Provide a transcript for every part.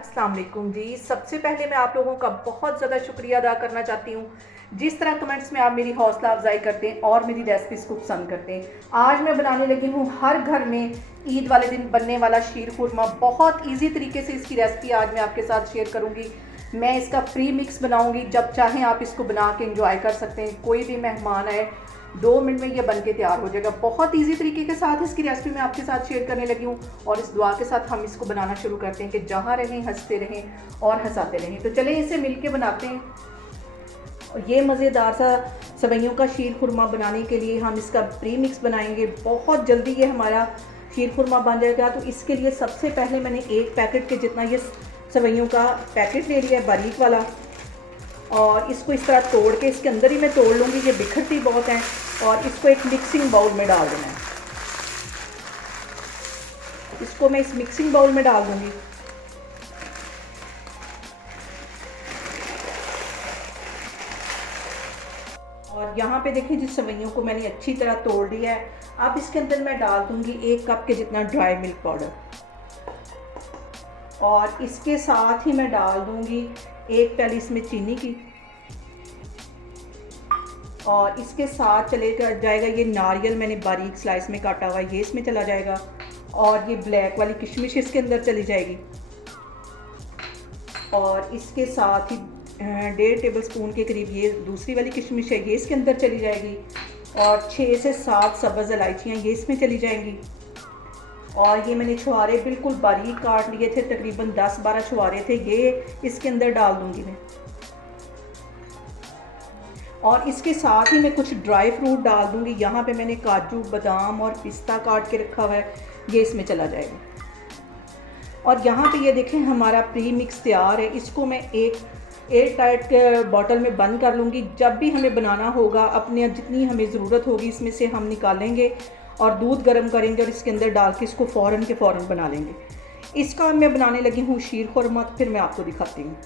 अस्सलाम वालेकुम जी। सबसे पहले मैं आप लोगों का बहुत ज़्यादा शुक्रिया अदा करना चाहती हूँ जिस तरह कमेंट्स में आप मेरी हौसला अफजाई करते हैं और मेरी रेसिपीज़ को पसंद करते हैं। आज मैं बनाने लगी हूँ हर घर में ईद वाले दिन बनने वाला शीर खुरमा। बहुत इजी तरीके से इसकी रेसिपी आज मैं आपके साथ शेयर करूँगी। मैं इसका प्री मिक्स बनाऊँगी, जब चाहें आप इसको बना के इंजॉय कर सकते हैं। कोई भी मेहमान आए 2 मिनट में ये बन के तैयार हो जाएगा। बहुत इजी तरीके के साथ इसकी रेसिपी मैं आपके साथ शेयर करने लगी हूँ और इस दुआ के साथ हम इसको बनाना शुरू करते हैं कि जहाँ रहें हंसते रहें और हंसाते रहें। तो चलें इसे मिलके बनाते हैं। और ये मज़ेदार सा सेवइयों का शीर खुरमा बनाने के लिए हम इसका प्री मिक्स बनाएंगे। बहुत जल्दी ये हमारा शीर खुरमा बन जाएगा। तो इसके लिए सबसे पहले मैंने 1 पैकेट के जितना ये सेवइयों का पैकेट ले लिया है, बारीक वाला, और इसको इस तरह तोड़ के इसके अंदर ही मैं तोड़ लूँगी, ये बिखरती बहुत हैं। और इसको एक मिक्सिंग बाउल में डाल देना है। इसको मैं इस मिक्सिंग बाउल में डाल दूँगी। और यहाँ पे देखें जिस सेवइयों को मैंने अच्छी तरह तोड़ लिया है। अब इसके अंदर मैं डाल दूँगी 1 कप के जितना ड्राई मिल्क पाउडर, और इसके साथ ही मैं डाल दूँगी 1 प्याली इसमें चीनी की, और इसके साथ चलेगा जाएगा ये नारियल मैंने बारीक स्लाइस में काटा हुआ है, ये इसमें चला जाएगा। और ये ब्लैक वाली किशमिश इसके अंदर चली जाएगी। और इसके साथ ही 1.5 टेबलस्पून के करीब ये दूसरी वाली किशमिश है, ये इसके अंदर चली जाएगी। और 6 से 7 सब्ज़ इलायचियाँ ये इसमें चली जाएंगी। और ये मैंने छुहारे बिल्कुल बारीक काट लिए थे, तकरीबन 10-12 छुहारे थे, ये इसके अंदर डाल दूँगी मैं। और इसके साथ ही मैं कुछ ड्राई फ्रूट डाल दूँगी। यहाँ पे मैंने काजू, बादाम और पिस्ता काट के रखा हुआ है, ये इसमें चला जाएगा। और यहाँ पे ये देखें हमारा प्री मिक्स तैयार है। इसको मैं एक एयर टाइट बॉटल में बंद कर लूँगी। जब भी हमें बनाना होगा, अपने जितनी हमें ज़रूरत होगी इसमें से हम निकालेंगे और दूध गर्म करेंगे और इसके अंदर डाल के इसको फ़ौरन के फ़ौरन बना लेंगे। इसका मैं बनाने लगी हूँ शीर खुरमा, फिर मैं आपको दिखाती हूँ।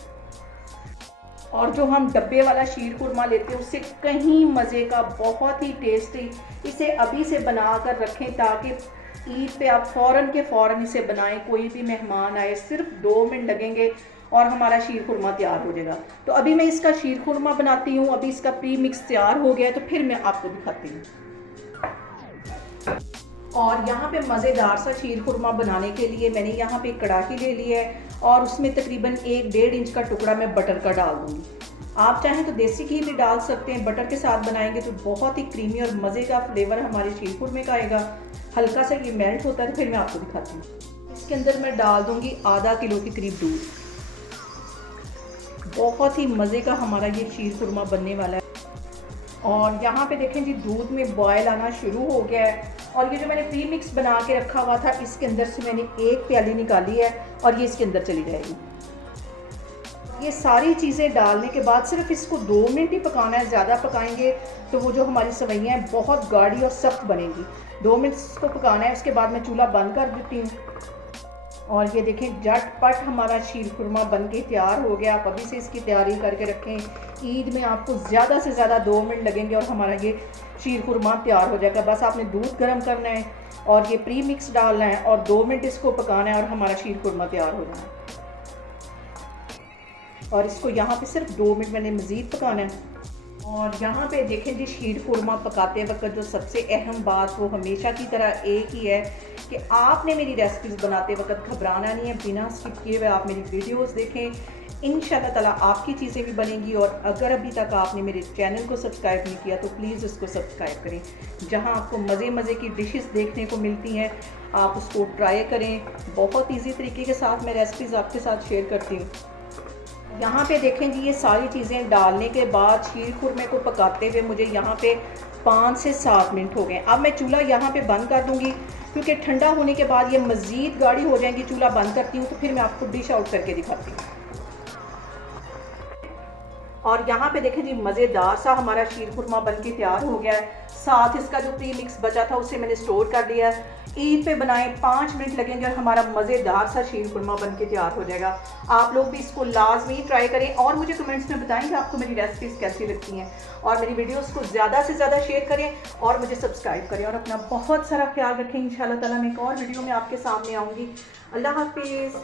और जो हम डब्बे वाला शीर खुरमा लेते हैं उससे कहीं मज़े का, बहुत ही टेस्टी। इसे अभी से बना कर रखें ताकि ईद पे आप फ़ौरन के फ़ौरन इसे बनाएं। कोई भी मेहमान आए, सिर्फ 2 मिनट लगेंगे और हमारा शीर खुरमा तैयार हो जाएगा। तो अभी मैं इसका शीर खुरमा बनाती हूँ। अभी इसका प्री मिक्स तैयार हो गया है, तो फिर मैं आपको दिखाती हूँ। और यहाँ पे मज़ेदार सा शीर खुरमा बनाने के लिए मैंने यहाँ पे कड़ाही ले ली है और उसमें तकरीबन 1-1.5 इंच का टुकड़ा मैं बटर का डाल दूँगी। आप चाहें तो देसी घी भी डाल सकते हैं। बटर के साथ बनाएंगे तो बहुत ही क्रीमी और मज़े का फ्लेवर हमारे शीर खुरमे का आएगा। हल्का सा ये मेल्ट होता है, तो फिर मैं आपको दिखाती हूँ। इसके अंदर मैं डाल दूँगी आधा किलो के करीब दूध। बहुत ही मज़े का हमारा ये शीर खुरमा बनने वाला है। और यहाँ पे देखें जी दूध में बॉयल आना शुरू हो गया है। और ये जो मैंने प्री मिक्स बना के रखा हुआ था, इसके अंदर से मैंने 1 प्याली निकाली है और ये इसके अंदर चली जाएगी। ये सारी चीज़ें डालने के बाद सिर्फ इसको 2 मिनट ही पकाना है। ज़्यादा पकाएंगे तो वो जो हमारी सेवइयाँ हैं बहुत गाढ़ी और सख्त बनेंगी। 2 मिनट इसको पकाना है, उसके बाद मैं चूल्हा बंद कर देती हूँ। और ये देखें झटपट हमारा शीर खुरमा बन के तैयार हो गया। आप अभी से इसकी तैयारी करके रखें। ईद में आपको ज़्यादा से ज़्यादा 2 मिनट लगेंगे और हमारा ये शीर खुरमा तैयार हो जाएगा। बस आपने दूध गर्म करना है और ये प्री मिक्स डालना है और 2 मिनट इसको पकाना है और हमारा शीर खुरमा तैयार हो जाना है। और इसको यहाँ पे सिर्फ 2 मिनट मैंने मज़ीद पकाना है। और यहाँ पे देखें जी शीर खुरमा पकाते वक्त जो सबसे अहम बात वो हमेशा की तरह एक ही है कि आपने मेरी रेसिपीज़ बनाते वक्त घबराना नहीं है। बिना स्किप किए हुए आप मेरी वीडियोस देखें। इंशाल्लाह ताला आपकी चीज़ें भी बनेंगी। और अगर अभी तक आपने मेरे चैनल को सब्सक्राइब नहीं किया तो प्लीज़ उसको सब्सक्राइब करें। जहाँ आपको मज़े की डिशेस देखने को मिलती हैं, आप उसको ट्राई करें। बहुत ईजी तरीके के साथ मैं रेसिपीज़ आपके साथ शेयर करती हूँ। यहाँ पे देखें जी ये सारी चीज़ें डालने के बाद शीर खुरमे को पकाते हुए मुझे यहाँ पे 5 से 7 मिनट हो गए। अब मैं चूल्हा यहाँ पे बंद कर दूँगी क्योंकि ठंडा होने के बाद ये मज़ीद गाढ़ी हो जाएंगी। चूल्हा बंद करती हूँ तो फिर मैं आपको डिश आउट करके दिखाती हूँ। और यहाँ पे देखें जी मज़ेदार सा हमारा शीर खुरमा बन के तैयार हो गया है। साथ इसका जो प्री मिक्स बचा था उसे मैंने स्टोर कर लिया है। ईद पे बनाएं, 5 मिनट लगेंगे और हमारा मज़ेदार सा शीर खुरमा बन के तैयार हो जाएगा। आप लोग भी इसको लाजमी ट्राई करें और मुझे कमेंट्स में बताएं कि आपको मेरी रेसिपीज़ कैसी लगती हैं। और मेरी वीडियोस को ज़्यादा से ज़्यादा शेयर करें और मुझे सब्सक्राइब करें। और अपना बहुत सारा ख्याल रखें। इंशाल्लाह ताला मैं एक और वीडियो में आपके सामने आऊँगी। अल्लाह हाफिज़।